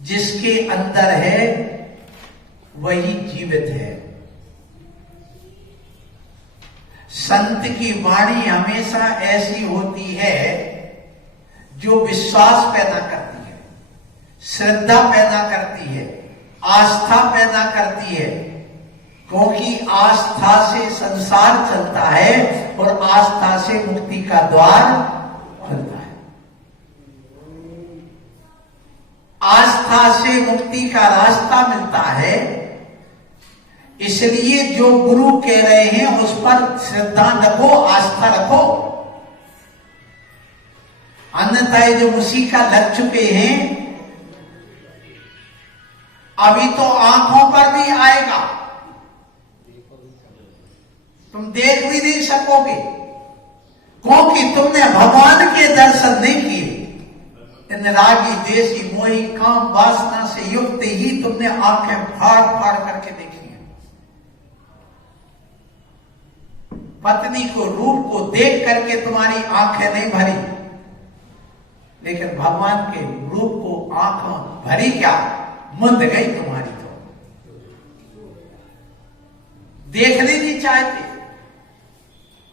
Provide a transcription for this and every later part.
जिसके अंदर है वही जीवित है। संत की वाणी हमेशा ऐसी होती है जो विश्वास पैदा करती है, श्रद्धा पैदा करती है, आस्था पैदा करती है, क्योंकि आस्था से संसार चलता है और आस्था से मुक्ति का द्वार खुलता है। आस्था से मुक्ति का रास्ता मिलता है। इसलिए जो गुरु कह रहे हैं उस पर श्रद्धा रखो, आस्था रखो, अन्यथा जो उसी का लग चुके हैं, अभी तो आंखों पर भी आएगा, तुम देख भी नहीं सकोगे, क्योंकि तुमने भगवान के दर्शन नहीं किए। इन रागी देशी मोही काम वासना से युक्त ही तुमने आंखें फाड़ फाड़ करके देखी है। पत्नी को, रूप को देख करके तुम्हारी आंखें नहीं भरी, लेकिन भगवान के रूप को आंखें भरी क्या, मुंद गई तुम्हारी। तो देखने नहीं चाहते,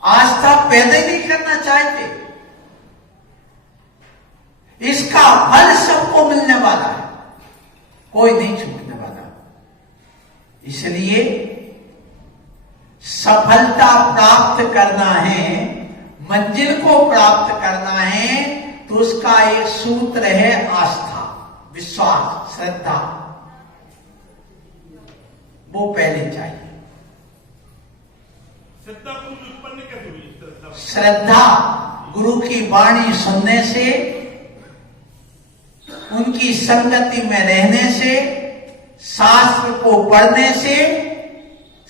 आस्था पैदा नहीं करना चाहते। इसका फल सबको मिलने वाला है, कोई नहीं छूटने वाला। इसलिए सफलता प्राप्त करना है, मंजिल को प्राप्त करना है, तो उसका एक सूत्र है आस्था, विश्वास, श्रद्धा। वो पहले चाहिए। श्रद्धा उत्पन्न कैसे हुई? श्रद्धा गुरु की वाणी सुनने से, उनकी संगति में रहने से, शास्त्र को पढ़ने से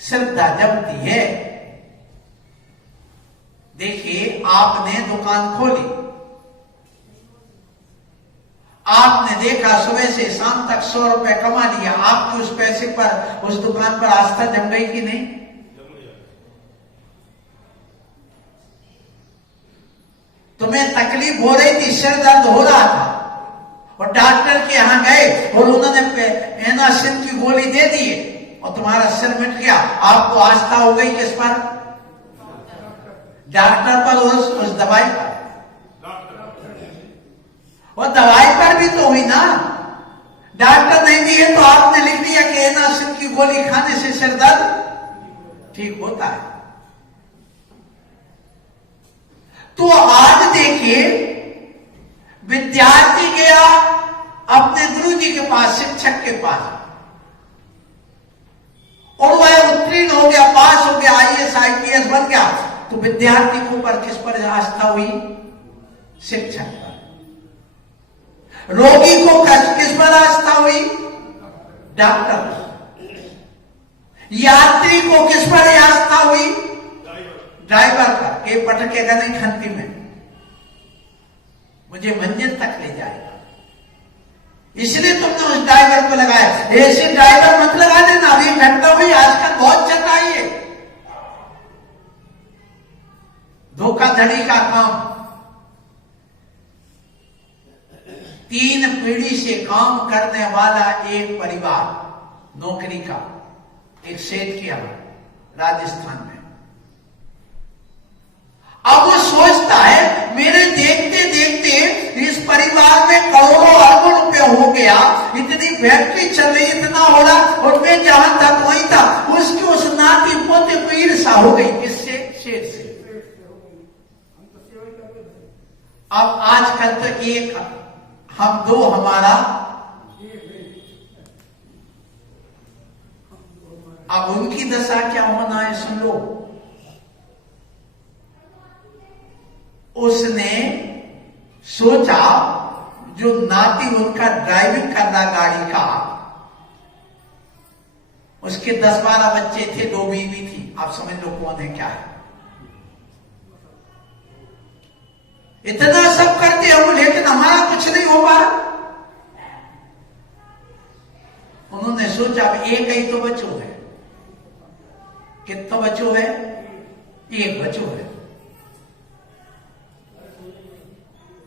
श्रद्धा जमती है। देखिए, आपने दुकान खोली, आपने देखा सुबह से शाम तक 100 रुपए कमा लिया, आपकी उस पैसे पर, उस दुकान पर आस्था जम गई कि नहीं? तुम्हें तकलीफ हो रही थी, सिर दर्द हो रहा था, और डॉक्टर के यहां गए और उन्होंने एनासिन की गोली दे दी और तुम्हारा सिर मिट गया। आपको आस्था हो गई किस पर? डॉक्टर पर, उस दवाई पर। और दवाई पर भी तो हुई ना, डॉक्टर नहीं दिए तो आपने लिख दिया कि एनासिन की गोली खाने से सिर दर्द ठीक होता है। तो आज देखिए, विद्यार्थी गया अपने गुरुजी के पास, शिक्षक के पास, और वह उत्तीर्ण हो गया, पास हो गया, IAS IPS बन गया, तो विद्यार्थी को पर किस पर आस्था हुई? शिक्षक पर। रोगी को किस पर आस्था हुई? डॉक्टर पर। यात्री को किस पर आस्था हुई? ड्राइवर पर, के पटकेगा नहीं खंती में, मुझे मंजिल तक ले जाएगा। इसलिए तुमने उस ड्राइवर को लगाया। ऐसे ड्राइवर मत लगा देना, अभी घटना हुई, आजकल बहुत चल रहा है ये धोखाधड़ी का काम। 3 पीढ़ी से काम करने वाला एक परिवार, नौकरी का, एक सेठ किया राजस्थान में। अब वो सोचता है, मेरे देखते देखते इस परिवार में करोड़ों अरबों रुपए हो गया, इतनी फैक्ट्री चल रही, इतना हो रहा, और मैं जहां तक वहीं था। उसकी उस नाती पोते को ईर्ष्या हो गई। किससे? शेर से। अब आजकल तो एक हम दो, हमारा, अब उनकी दशा क्या होना है सुन लो। उसने सोचा, जो नाती उनका ड्राइविंग कर रहा गाड़ी का, उसके 10-12 बच्चे थे, 2 बीवी थी। आप समझ लो कौन है क्या है। इतना सब करते हम, लेकिन हमारा कुछ नहीं हो पा रहा। सोचा अब एक ही तो बचो है, कितना बचो है? एक बचो है।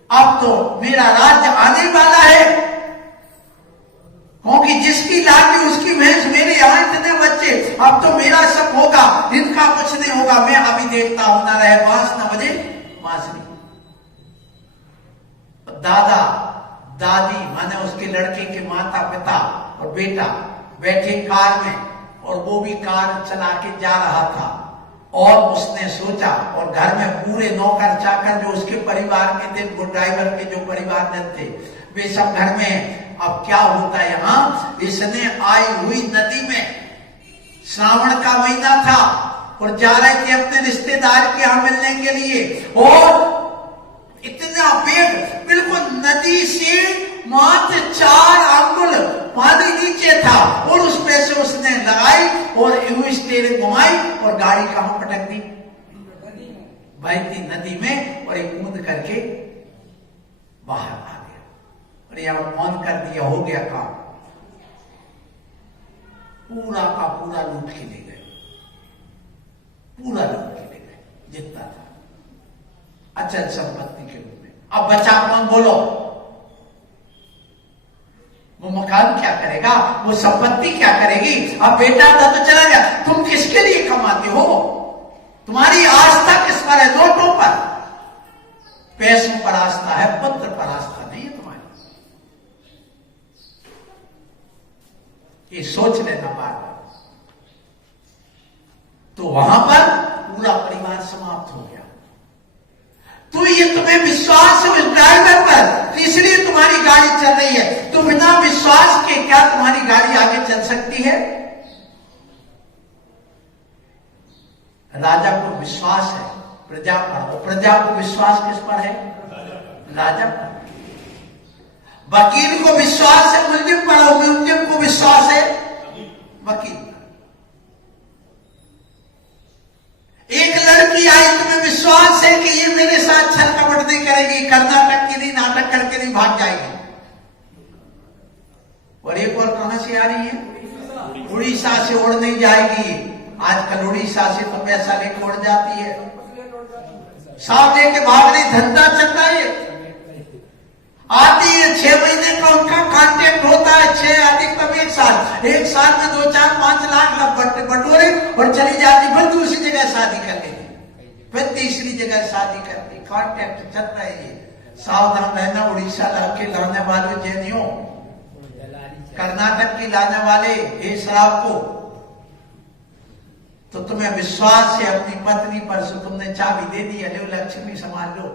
अब तो मेरा राज्य आने वाला है, क्योंकि जिसकी लाडली उसकी भैंस, मेरे यहां इतने बच्चे, अब तो मेरा सब होगा, इनका कुछ नहीं होगा। मैं अभी देखता हूं ना रहे बांस न बजे बांसुरी। दादा दादी माने उसके लड़के के माता पिता और बेटा बैठे कार में, और वो भी कार चला के जा रहा था, और उसने सोचा, और घर में पूरे नौकर चाकर जो उसके परिवार के थे, वो ड्राइवर के जो परिवारजन थे, वे सब घर में। अब क्या होता है यहां, इसने आई हुई नदी में, श्रावण का महीना था और जा रहे थे अपने रिश्तेदार के यहां मिलने के लिए, और इतना वेग, बिल्कुल नदी से मात्र 4 अंगुल पानी नीचे था, और उस पे से उसने लगाई और स्टीयरिंग घुमाई और गाड़ी कहां पटक दी? बहती नदी में, और एक कूद करके बाहर आ गया, और यहां ऑन कर दिया, हो गया काम। पूरा का पूरा लूट के ले गए, पूरा लूट के ले गए जितना था अचल संपत्ति के रूप में। अब बचा कौन? बोलो। वो मकान क्या करेगा, वो संपत्ति क्या करेगी? अब बेटा था तो चला गया। तुम किसके लिए कमाते हो? तुम्हारी आस्था किस पर है? नोटों पर, पैसों पर आस्था है, पुत्र पर आस्था नहीं है तुम्हारी। ये सोच लेना बार बार। तो वहां पर पूरा परिवार समाप्त हो गया। तो ये तुम्हें विश्वास है उस ड्राइवर पर, तो इसलिए तुम्हारी गाड़ी चल रही है। तो बिना विश्वास के क्या तुम्हारी गाड़ी आगे चल सकती है? राजा को विश्वास है प्रजा पर, और प्रजा को विश्वास किस पर है? राजा पर। वकील को विश्वास है मुलजिम पर, और मुलजिम को विश्वास है वकील पर। एक लड़की आई, तुम्हें विश्वास है कि ये मेरे साथ छल कपट नहीं करेगी, कर्नाटक की नहीं, नाटक करके नहीं भाग जाएगी। और एक और कहां से आ रही है? उड़ीसा से उड़ नहीं जाएगी। आजकल उड़ीसा से तो पैसा लेके उड़ जाती है, साथ लेके भाग नहीं, धंधा चल रहा है। आती है 6 महीने का उनका कॉन्ट्रैक्ट होता है, 6 अधिकतम 1 साल। 1 साल में 2, 4, 5 लाख बटोरे और चली जाती, फिर दूसरी जगह शादी कर लेती, फिर तीसरी जगह शादी करती। कॉन्ट्रैक्ट चल रहा है ये। सावधान रहना, उड़ीसा के लाने वाले जैनियों, कर्नाटक की लाने वाले ये शराब को, तो तुम्हें विश्वास है अपनी पत्नी पर, से तुमने चाबी दे दी, अरे लक्ष्मी संभाल लो,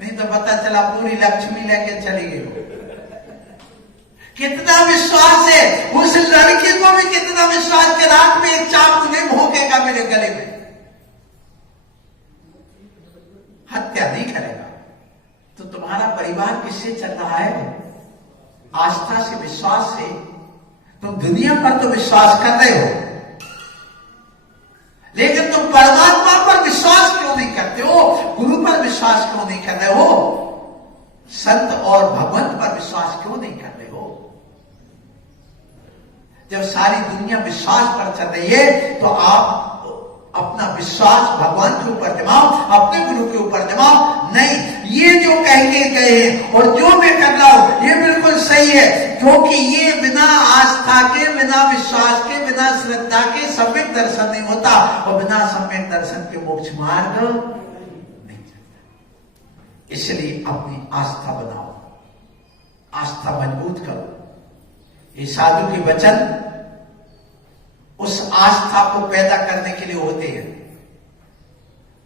नहीं तो पता चला पूरी लक्ष्मी लेके चली गई। कितना विश्वास है उस लड़की को भी, कितना विश्वास के रात में एक चाकू नहीं भोंकेगा मेरे गले में, हत्या नहीं करेगा। तो तुम्हारा परिवार किससे चल रहा है? आस्था से, विश्वास से। तुम दुनिया पर तो विश्वास कर रहे हो, लेकिन तुम परमात्मा पर विश्वास क्यों नहीं करते हो? गुरु पर विश्वास क्यों नहीं कर रहे हो? संत और भगवंत पर विश्वास क्यों नहीं कर रहे हो? जब सारी दुनिया विश्वास पर चल रही है, तो आप अपना विश्वास भगवान के ऊपर जमाओ, अपने गुरु के ऊपर जमाओ। नहीं, ये जो कह के गए हैं और जो मैं कर रहा हूं ये बिल्कुल सही है, क्योंकि ये बिना आस्था के, बिना विश्वास के, बिना श्रद्धा के सम्यक दर्शन नहीं होता, और बिना सम्यक दर्शन के मोक्ष मार्ग नहीं चलता। इसलिए अपनी आस्था बनाओ, आस्था मजबूत करो। ये साधु के वचन उस आस्था को पैदा करने के लिए होते हैं।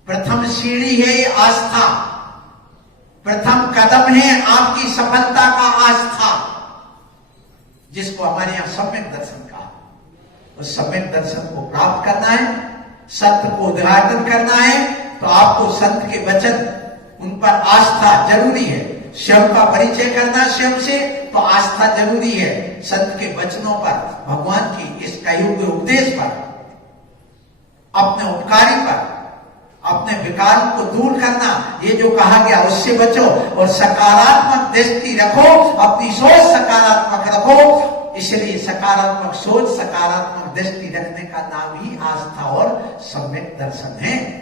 प्रथम सीढ़ी है ये आस्था, प्रथम कदम है आपकी सफलता का आस्था, जिसको हमारे यहां सम्यक दर्शन कहा। उस सम्यक दर्शन को प्राप्त करना है, सत्य को उद्घाटन करना है, तो आपको संत के वचन, उन पर आस्था जरूरी है। स्वयं का परिचय करना स्वयं से, तो आस्था जरूरी है। संत के वचनों पर, भगवान की इस कहे हुए उपदेश पर, अपने उपकारी पर, अपने विकार को दूर करना, ये जो कहा गया उससे बचो और सकारात्मक दृष्टि रखो, अपनी सोच प्रकोप, इसलिए सकारात्मक सोच, सकारात्मक दृष्टि रखने का नाम ही आस्था और सम्यक दर्शन है।